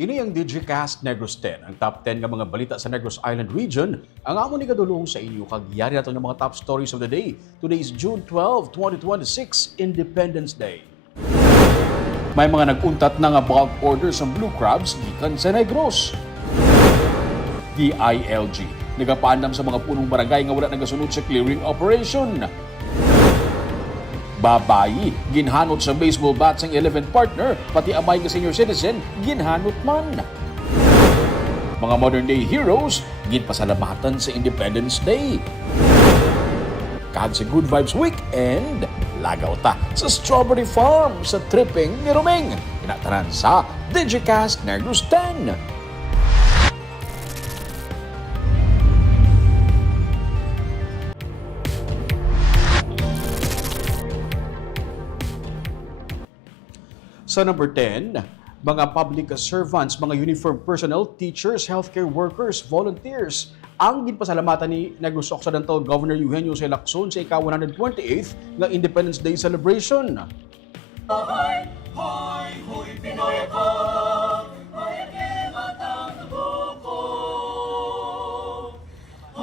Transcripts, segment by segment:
Ini ang DigiCast Negros 10, ang top 10 nga mga balita sa Negros Island region. Ang amo ni kadulong sa inyo kagyari nato ng mga top stories of the day. Today is June 12, 2026, Independence Day. May mga nag-untat na nga bulk orders ng blue crabs gikan sa Negros. DILG nagapaandam sa mga punong barangay nga wala nagasunod sa clearing operation. Babayi, ginhanot sa baseball bat sang 11th partner, pati amay nga senior citizen, ginhanot man. Mga modern day heroes, ginpasalamatan sa Independence Day. Kahit sa Good Vibes Weekend, lagaw ta sa Strawberry Farm sa tripping ni Romeng. Inatanan sa DigiCast Negros 10. Sa number 10, mga public servants, mga uniform personnel, teachers, healthcare workers, volunteers, ang ginpasalamatan ni Negros Occidental Governor Eugenio C. Lacson sa ika-128th nga Independence Day celebration. Hoy, hoy, hoy, Pinoy ako! Hoy, matang tubo.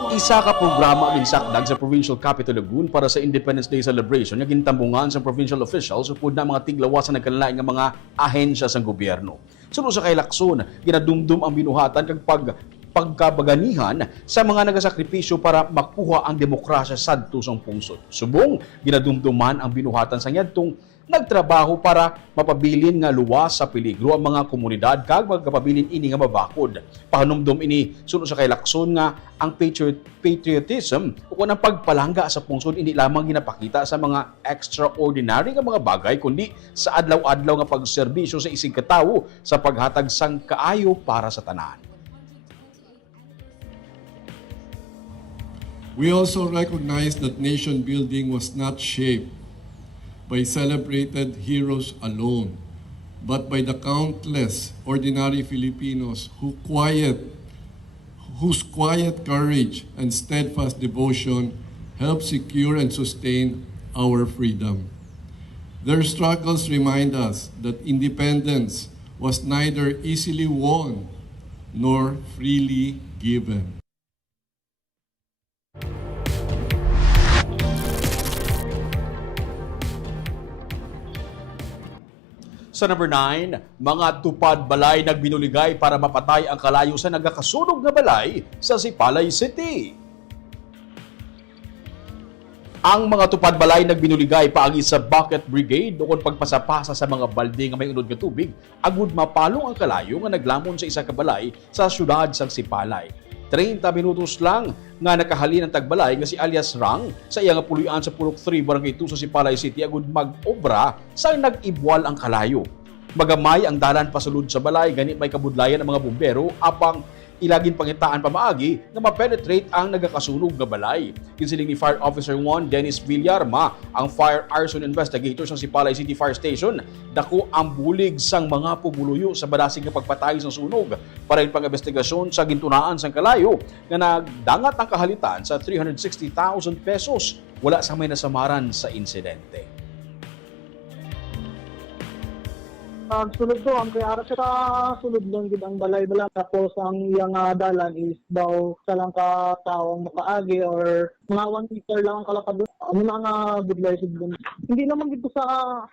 Isa ka programa ang insakdag sa Provincial Capital Lagoon para sa Independence Day celebration nga gintambungan sa provincial officials upod na mga tiglawas sa nagkanlaing nga mga ahensya sa gobyerno. Sunod sa kay Lacson, ginadumdum ang binuhatan kag pagkabaganihan sa mga nagasakripisyo para makuha ang demokrasya sadto sa pungsod. Subong, ginadumduman ang binuhatan sa nyadtong nagtrabaho para mapabilin nga luwas sa peligro ang mga komunidad kag magkapabilin ini nga mabakod. Pahanumdum ini sunod sa kay Lacson nga ang patriotism o ang pagpalangga sa pungsod hindi lamang ginapakita sa mga extraordinary nga mga bagay kundi sa adlaw-adlaw nga pagserbisyo sa isig katawo sa paghatag sang kaayo para sa tanan. We also recognize that nation building was not shaped by celebrated heroes alone, but by the countless ordinary Filipinos whose quiet courage and steadfast devotion helped secure and sustain our freedom. Their struggles remind us that independence was neither easily won nor freely given. Sa number 9, mga tupad balay nagbinuligay para mapatay ang kalayo sa nagakasunog na balay sa Sipalay City. Ang mga tupad balay nagbinuligay paagi sa Bucket Brigade doon pagpasapasa sa mga balde nga may unod nga tubig agud mapalong ang kalayo nga naglamon sa isa ka balay sa syudad sa Sipalay. 30 minutos lang nga nakahalin ang tagbalay nga si alias Rang sa iya nga puluyan sa Purok 3 Barangay 2 sa Sipalay City agud mag-obra sa nag-ibwal ang kalayo. Magamay ang dalan pasulod sa balay gani may kabudlayan ang mga bumbero apang ilagin pangitaan pamaagi nga ma-penetrate ang nagakasunog nga balay. Kinsiling ni Fire Officer 1 Dennis Villarma, ang fire arson investigator sa Sipalay City Fire Station, dako ang bulig sang mga pumuluyo sa badasig nga pagpatay sa sunog para ang pang-investigasyon sa gintunaan sang kalayo nga nagdangat ang kahalitan sa 360,000 pesos. Wala sa may nasamaran sa insidente. Sunod ko, ang kaya sa sunod lang gid ang balay-balay. Tapos ang iyang dalan is daw sa lang ka taong makaagi or mga 1 meter lang ang kalapad doon. Ano na nga bigla siguro. Hindi naman dito sa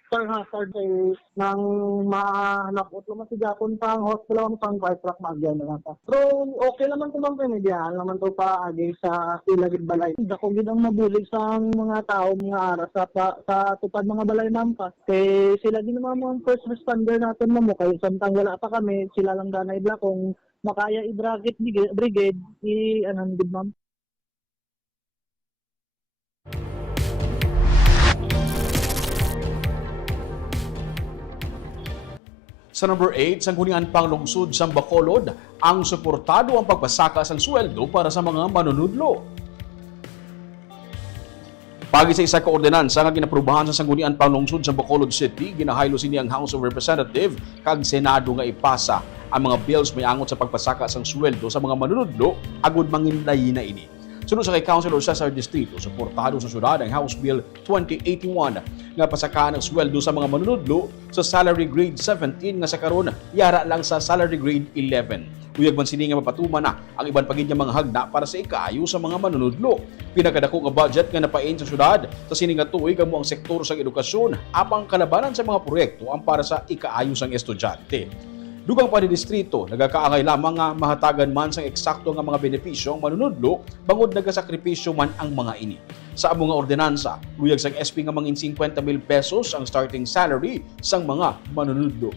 car hazard eh, nang mahanapot naman si Japon pang hospital ang pang fire truck magyan na ta. Pero okay naman kung remedyahan naman to paagi sa ilagid balay. Dako gid ang mabulig sa mga tao mga aras sa tupad mga balay nampa. Kay sila din naman mga first responder natin mo kay samtang wala pa kami sila lang danay bla kung makaya i-bracket brigade i-anan gid ma'am. Sa number 8, sanggunian pang lungsod sa Bacolod, ang suportado ang pagpasaka ng sweldo para sa mga manunudlo. Pagi sa isa ka ordinansa nga ginaprubahan sa sanggunian pang lungsod sa Bacolod City, ginahaylo sini ang House of Representatives kag Senado nga ipasa ang mga bills may angot sa pagpasaka sang sweldo sa mga manunudlo agud manginlayi na ini. Sunod sa kay Councilor Cesar Distrito, suportado sa syudad ang House Bill 2081 nga pasakaan ang sweldo sa mga manunudlo sa salary grade 17 nga sa karon yara lang sa salary grade 11. Uyag man sini nga mapatuman na ang iban pagid nga mga hagda para sa ikaayo sa mga manunudlo. Pinakadako nga budget nga napain sa syudad sa sini nga tuig amo ang sektor sa edukasyon apang kalabanan sa mga proyekto ang para sa ikaayo sang estudyante. Dugang pa ni distrito, nagakaangay lamang nga mahatagan man sang eksakto nga mga benepisyo ang manunudlo bangod nagasakripisyo man ang mga ini. Sa among nga ordinansa, luyag sang SP nga mangin 50,000 pesos ang starting salary sang mga manunudlo.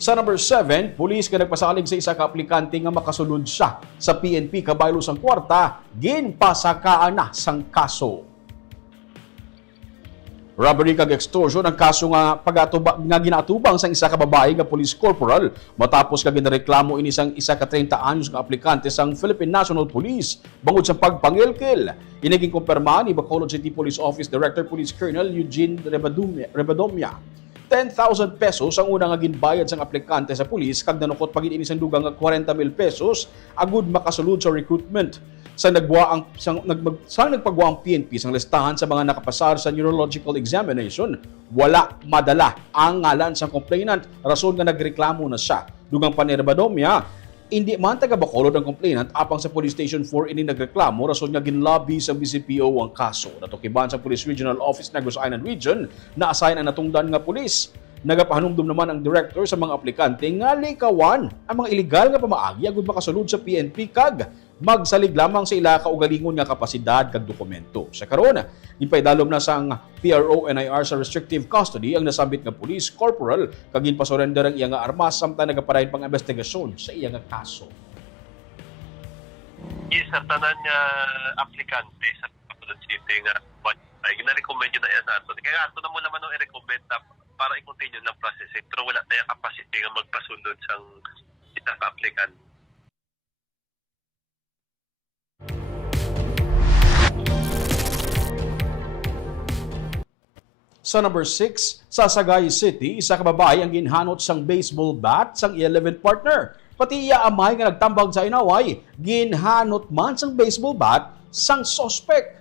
Sa number 7, pulis nga nagpasalig sa isa ka aplikante nga makasulod siya sa PNP kabaylo sang kwarta, ginpasakaan na sang kaso. Robbery kag extortion ang kaso nga ginatubang sang isa ka babae nga police corporal matapos kag ginareklamo ini sang isa ka 30 anyos nga aplikante sang Philippine National Police bangod sa pagpangilkil. Iniging kumpirma ni Bacolod City Police Office Director Police Colonel Eugene Rebadomia. 10,000 pesos ang unang nga ginbayad sang aplikante sa pulis kag nanukot pagid ini sang dugang nga 40,000 pesos agud makasulod sa recruitment. Sang nagpagwa ang PNP sang listahan sa mga nakapasar sa neurological examination, wala madala ang ngalan sang complainant rason nga nagreklamo na siya. Dugang pa ni Rebadomia, hindi man taga Bacolod ang complainant apang sa Police Station 4 ini nagreklamo rason nga ginlobby sa BCPO ang kaso. Natukiban sa Police Regional Office Negros Island Region na assign ang natungdan nga pulis. Nagapahanumdum naman ang director sa mga aplikante nga likawan ang mga illegal nga pamaagi agud makasulod sa PNP kag magsalig lamang sa ila kaugalingon nga kapasidad kag dokumento. Sa karon, ginpaidalom na sang PRO NIR sa restrictive custody ang nasambit nga police corporal kag ginpasurrender ang iya nga armas samtang nagapadayon pang investigasyon sa iya nga kaso. Sa tanan nga aplikante sa Bacolod City nga ay gina-recommend yun na yan nato. Kaya ato na mo naman ang i-recommend na para i-continue ng processing pero wala na yung capacity nga magpasunod sang isa ka aplikante. Sa number 6, sa Sagay City, isa ka babae ang ginhanot sang baseball bat sang 11th partner. Pati iya amay nga nagtambag sa inaway, ginhanot man sang baseball bat sang sospek.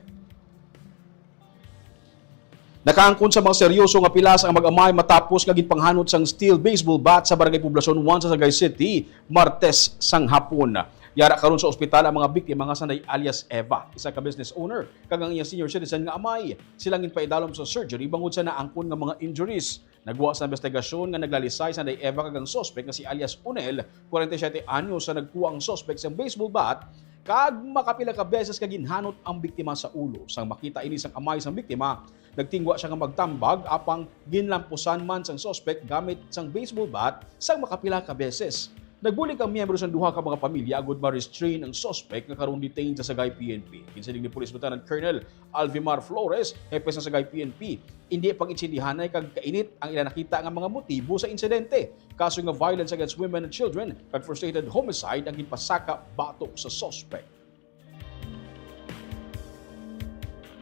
Nakaangkon sa mga seryoso nga pilas ang mag-amay matapos nga ginpanghanot sang steel baseball bat sa Barangay Poblasyon 1 sa Sagay City, Martes sang hapon. Yara karon sa ospital ang mga biktima nga sanay alias Eva, isa ka business owner, kag ang iyang senior citizen nga amay. Silang ginpaidalom sa surgery bangod sa naangkon nga mga injuries. Nagwa sa investigasyon nga naglalisay sanay Eva kag ang suspect nga si alias Unel, 47 anyos sa nagkuha ang suspect sa baseball bat kag makapila ka beses kag ginhanot ang biktima sa ulo. Sang makita ini sang amay sang biktima, nagtingwa siya nga magtambag apang ginlampusan man sang suspect gamit sang baseball bat sang makapila ka beses. Nagbulig ang miyembro sa duha ka mga pamilya agud ma-restrain ang suspect nga karon detained sa Sagay PNP. Kinsiling ni Police Lieutenant Colonel Alvimar Flores, hepe sa Sagay PNP, hindi pag-insindihanay kag kainit ang ila nakita nga mga motibo sa insidente. Kaso nga violence against women and children kag frustrated homicide ang ginpasaka batok sa suspect.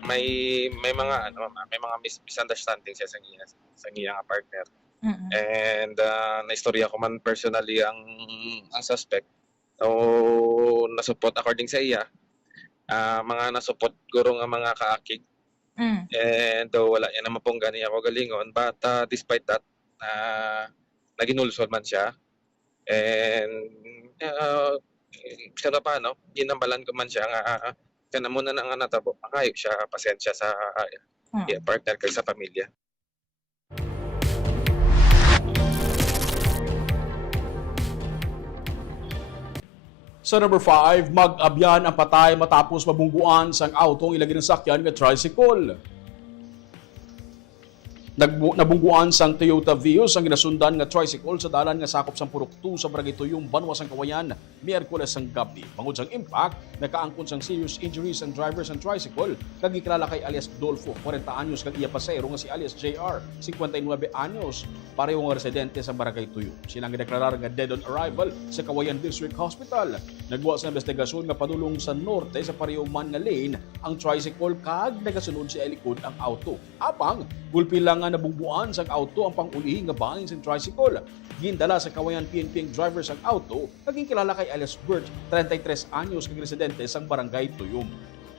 May mga misunderstanding siya sa iyang partner. And naistorya ko man personally ang suspect. So nasupport according sa iya. Mga nasupport guro nga mga kaakig. And wala yan naman pong gani ako galingon, but despite that naginulsol man siya. And sana pa ginambalan ko man siya nga kana muna na nga natabo. Makayo siya pasensya sa partner kay sa pamilya. Sa number 5, mag-abyan ang patay matapos mabungguan sang autong ilagay ng sakyan nga tricycle. Nabungguan sang Toyota Vios ang ginasundan nga tricycle sa dalan nga sakop sang Purok 2 sa Barangay Tuyong, Banwa sang Kawayan, Miyerkules sang gabi. Bangod sang impact, nakaangkon sang serious injuries ang driver sang tricycle kag gikilala kay alias Dolfo, 40 anyos kag iya pasahero nga si alias JR, 59 anyos, pareho nga residente sa Barangay Tuyong. Silang gideklarar nga dead on arrival sa Kawayan District Hospital. Nagwa sa investigasyon nga padulong sa norte sa pareho man nga lane ang tricycle kag nagasunod sa likod ang auto. Apang gulpi lang nga nabungbuan sa auto ang pangulihi nga bahin sa tricycle. Gindala sa Kawayan PNP ang driver sa auto naging kilala kay alias Bert, 33 anyos kag residente sa Barangay Tuyong.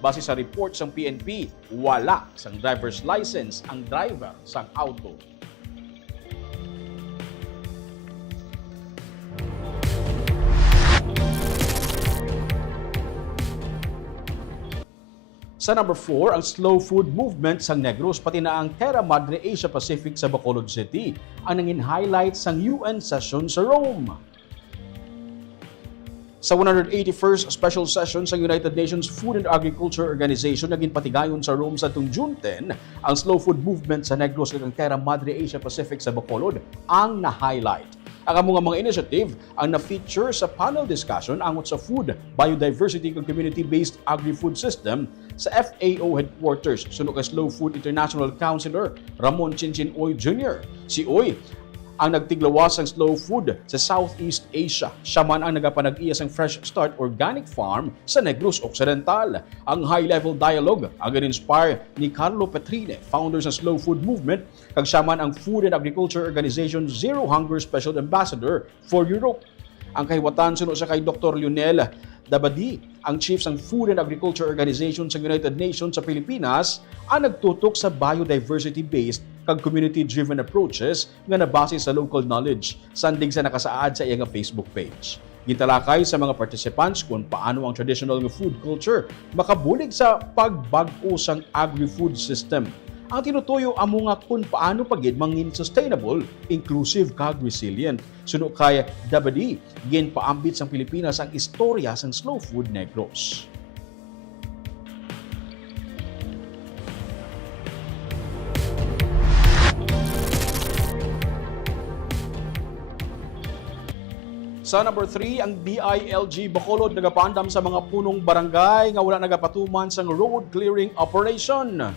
Base sa report sa PNP, wala sang driver's license ang driver sa auto. Sa number 4, ang slow food movement sa Negros pati na ang Terra Madre Asia Pacific sa Bacolod City ang nangin highlight sa UN session sa Rome. Sa 181st Special Session sa United Nations Food and Agriculture Organization naging patigayon sa Rome sa June 10, ang slow food movement sa Negros ug ang Terra Madre Asia Pacific sa Bacolod ang na-highlight. Ang mga initiative ang na-feature sa panel discussion angot sa food, biodiversity ug community-based agri-food system sa FAO headquarters suno kay Slow Food International Councilor Ramon Chinchin Oy Jr. Si Oy ang nagtiglawas ng slow food sa Southeast Asia. Siya man ang nagapanag-iya sang Fresh Start Organic Farm sa Negros Occidental. Ang high-level dialogue ang in-inspire ni Carlo Petrine, founder sa Slow Food Movement, kag siya man ang Food and Agriculture Organization Zero Hunger Special Ambassador for Europe. Ang kahiwatan suno sa kay Dr. Lionel Dabadi, ang chief ng Food and Agriculture Organization sa United Nations sa Pilipinas, ang nagtutok sa biodiversity-based kag community-driven approaches nga nabase sa local knowledge, sandig sa nakasaad sa iyang Facebook page. Gitalakay sa mga participants kung paano ang traditional nga food culture makabulig sa pagbag-o sang agri-food system. Ang tinutuyo amo nga kung paano pagid mangin sustainable, inclusive kag resilient. Suno kay Dabadi, gin paambit sang Pilipinas ang istorya sang slow food Negros. Sa number 3, ang DILG Bacolod nagapaandam sa mga punong barangay nga wala nagapatuman sang road clearing operation.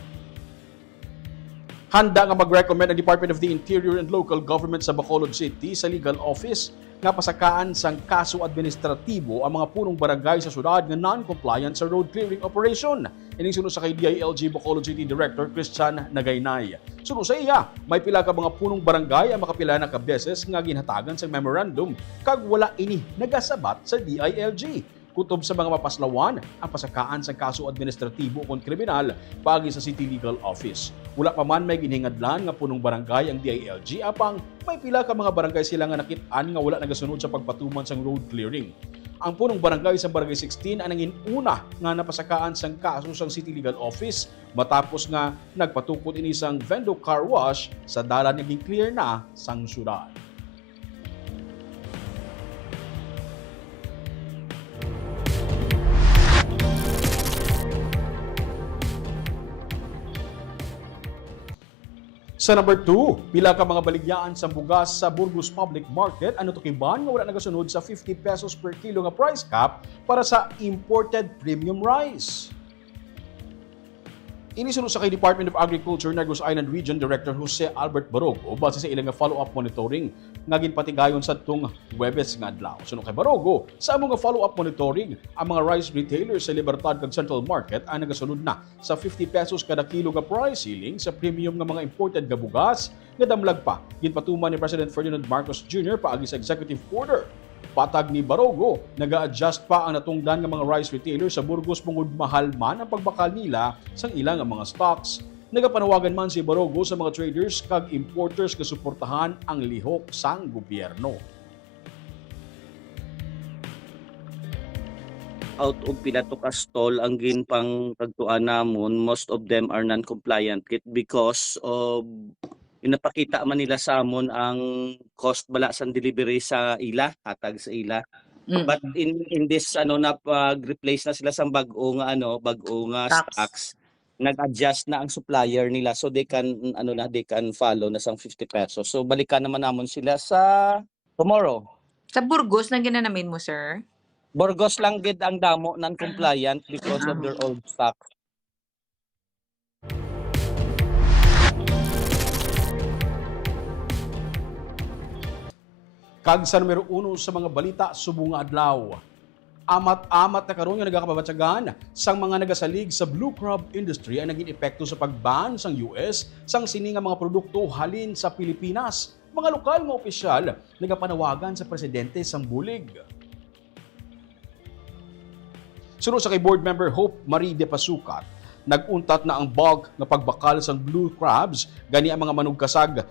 Handa nga mag-recommend ang Department of the Interior and Local Government sa Bacolod City sa Legal Office nga pasakaan sang kaso administratibo ang mga punong barangay sa syudad nga non-compliant sa road clearing operation. Ining suno sa kay DILG Bacolod City Director Christian Nagaynay. Suno sa iya, may pila ka mga punong barangay ang makapila na ka beses nga ginhatagan sa memorandum kag wala ini nagasabat sa DILG. Kutob sa mga mapaslawan ang pasakaan sa kaso administratibo o kriminal pagi sa City Legal Office. Wala pa man may ginhingadlan nga punong barangay ang DILG apang may pila ka mga barangay sila nga nakit-an nga wala nagasunod sa pagpatuman sa road clearing. Ang punong barangay sa Barangay 16 ang nangin una nga napasakaan sang kaso sa City Legal Office matapos nga nagpatukod ini sang Vendo Car Wash sa dalan naging clear na sang syudad. Sa number 2, pila ka mga baligyaan sa bugas sa Burgos Public Market ano tukiban nga wala nagasunod sa 50 pesos per kilo nga price cap para sa imported premium rice. Inisunod sa kay Department of Agriculture Negros Island Region Director Jose Albert Barogo base sa ilang follow-up monitoring nga ginpatigayon sa tung Huwebes nga adlaw. Sunod kay Barogo, sa among follow-up monitoring, ang mga rice retailers sa Libertad kag Central Market ay nagasunod na sa 50 pesos kada kilo nga price ceiling sa premium nga mga imported nga bugas nga damlag pa ginpatuman ni President Ferdinand Marcos Jr. paagi sa executive order. Patag ni Barogo, naga-adjust pa ang natungdan ng mga rice retailers sa Burgos bungod mahal man ang pagbakal nila sa ilang mga stocks. Nagapanawagan man si Barogo sa mga traders kag importers nga suportahan ang lihok sang gobyerno. Out of pila to ka stall ang ginpang pagtuan namon, most of them are non-compliant because of inapakita man nila sa amon ang cost bala sa delivery sa ila, hatag sa ila. But in this na pag-replace na sila sa bago nga stocks. nag-adjust na ang supplier nila so they can they can follow na sang 50 pesos. So balikan naman namon sila sa tomorrow. Sa Burgos na ginanamin mo, sir? Burgos lang gid ang damo non-compliant because of their old stock. Kag sa numero 1 sa mga balita subong nga adlaw. Amat-amat na karon nga nagakababatsagan sang mga nagasalig sa blue crab industry ang naging epekto sa pagban sang US sang sini nga mga produkto halin sa Pilipinas. Mga lokal nga opisyal nagapanawagan sa presidente sang bulig. Sunod sa kay board member Hope Marie de Pasukat, naguntat na ang bog nga pagbakal sang blue crabs gani ang mga manugkasag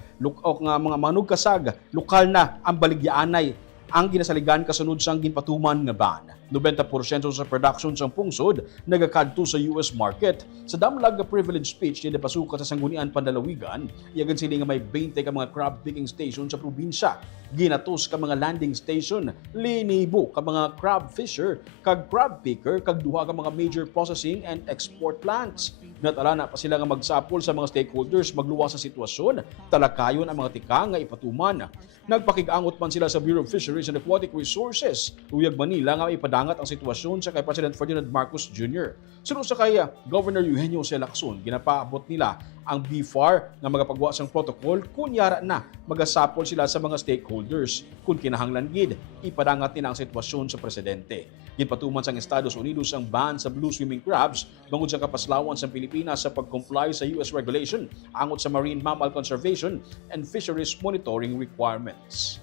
lokal na ang baligyaanay ang ginasaligan kasunod sang ginpatuman nga ban. 90% sa production sang pungsod nagakadto sa US market. Sa damlag nga privilege speech ni Pasukat sa Sanggunian Pandalawigan, iyagan sila nga may 20 ka mga crab picking station sa probinsya. Ginatos ka mga landing station, linibo ka mga crab fisher, kag crab picker, kag duha ka mga major processing and export plants. Natala na pa sila nga magsapol sa mga stakeholders magluwas sa sitwasyon, talakayon ang mga tika nga ipatuman. Nagpakig-angot man sila sa Bureau of Fisheries and Aquatic Resources, Uyag Manila nga ipadangat ang sitwasyon sa kay President Ferdinand Marcos Jr. Sunod sa kay Governor Eugenio C. Lacson, ginapaabot nila ang BFAR nga magapagawa sang protocol kunyara na magasapol sila sa mga stakeholders. Kung kinahanglan gid, ipadangat nila ang sitwasyon sa presidente. Ginpatuman sang Estados Unidos ang ban sa blue swimming crabs bangod sa kapaslawan sa Pilipinas sa pag-comply sa US regulation angot sa marine mammal conservation and fisheries monitoring requirements.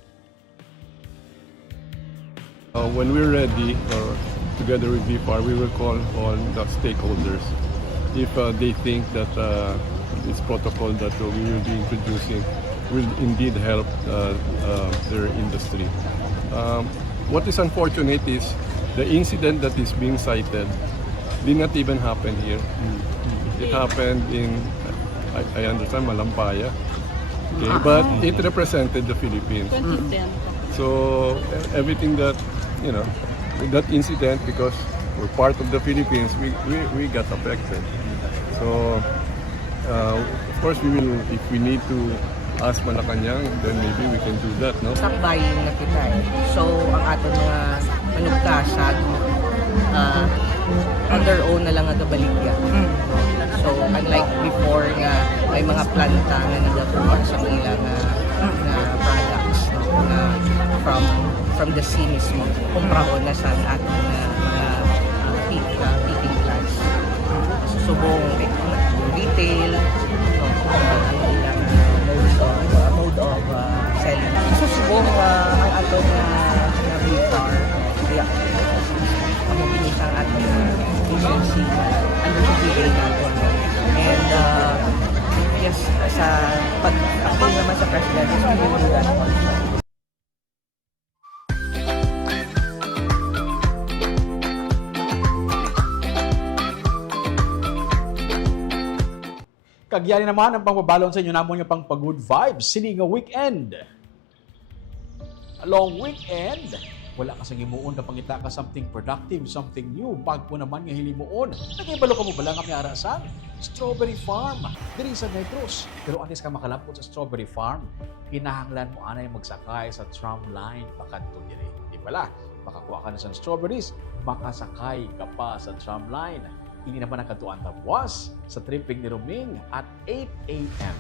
When we're ready, together with BFAR, we will call on the stakeholders. If they think that this protocol that we will be introducing will indeed help their industry. What is unfortunate is the incident that is being cited did not even happen here. It happened in, I understand, Malampaya. Okay, but it represented the Philippines. 2010. So everything that, with that incident, because we're part of the Philippines, we got affected. So of course we will, if we need to ask Malacanang, then maybe we can do that, no? Stock buying na kita eh. So, ang aton mga manugkasag, on their own na lang nga baligya. So, unlike before nga, may mga planta nga nagabuhat sa ilang na products, no? Na from the sea mismo, kumprahon na sa ating picking plants. Subong retail, no? Mode of selling. So, subong ang ato na BFAR, kaya ang binisang ating agency under the DA natin. And yes, sa pag-apply naman sa President, is we will do that also. Kagyari naman ang pangbabalon sa inyo namon yung pang good vibes. Sini nga weekend. A long weekend. Wala ka sa gimuon kapag kita ka something productive, something new. Bag po naman nga hilimuon. Nagibalo ka mo bala nga may arasan? Strawberry Farm. Diri sa Negros. Pero anis ka makalapot sa Strawberry Farm, kinahanglan mo anay magsakay sa tram line pakadto diri. Di pala, makakuha ka na sa strawberries, makasakay ka pa sa tram line. Ini naman ang katuan tapuas sa tripping ni Roming at 8 a.m.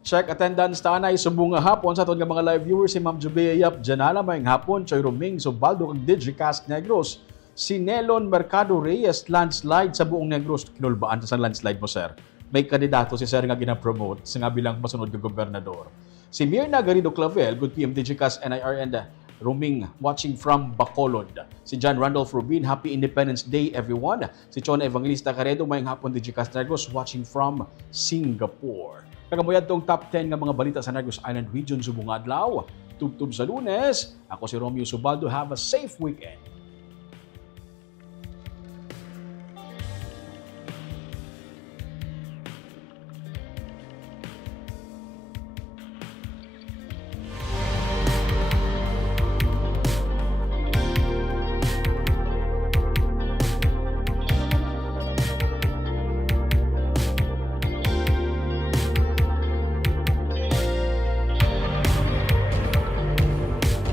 Check attendance tanay subong nga hapon sa aton nga mga live viewers si Ma'am Jubea Yap Janala mayong hapon, Choy Roming Subaldo kag Digicast Negros. Si Nelon Mercado Reyes landslide sa buong Negros. Kinulbaan sa landslide mo, sir. May kandidato si sir nga gina-promote sa nga bilang masunod nga gobernador. Si Mirna Garrido Clavel, Good PM Digicast NIR and Roming watching from Bacolod. Si John Randolph Rubin, Happy Independence Day everyone. Si Chona Evangelista Caredo, mayong hapon Digicast Negros watching from Singapore. Kagamuyad tong top 10 nga mga balita sa Negros Island Region subong adlaw. Tubtub sa Lunes. Ako si Romeo Subaldo. Have a safe weekend.